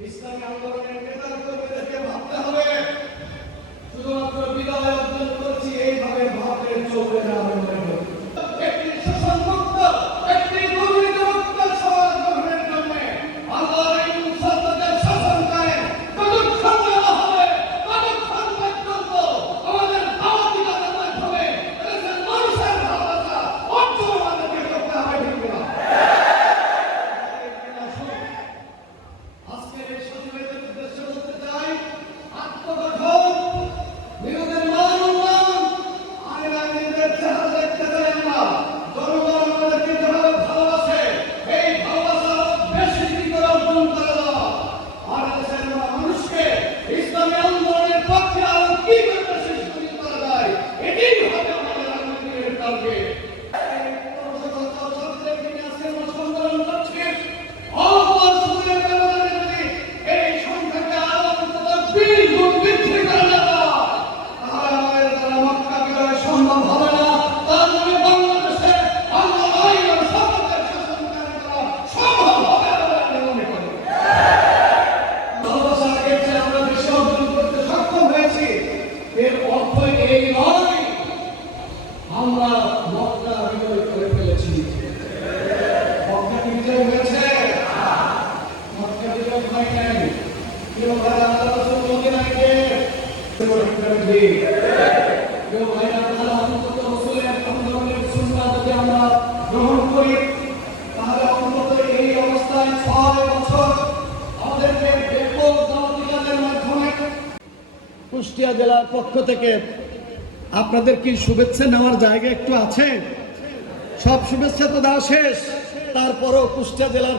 ইসলামী আন্দোলনের নেতাগুলোকে ভাবতে হবে। আমরা মক্কা বিজয় করে ফেলেছি। মক্কা বিজয় হয়েছে? মক্কা বিজয় হয় নাই। কেউ ভাই আল্লাহ রাসূল মদিনায় গিয়ে কেউ ভাই আপনারা অন্তত রসুলের আন্দোলনের সুন্নাহ যদি আমরা গ্রহণ করি, তাহলে অন্তত এই অবস্থায় ছয় বছর আমাদেরকে ব্যাপক দাওয়াতিকাদের মাধ্যমে কুষ্টিয়া জেলার পক্ষ থেকে আপনাদের কি শুভেচ্ছা নেওয়ার জায়গা একটু আছে। সব শুভেচ্ছা তো দেওয়া শেষ। তারপরও কুষ্টিয়া জেলার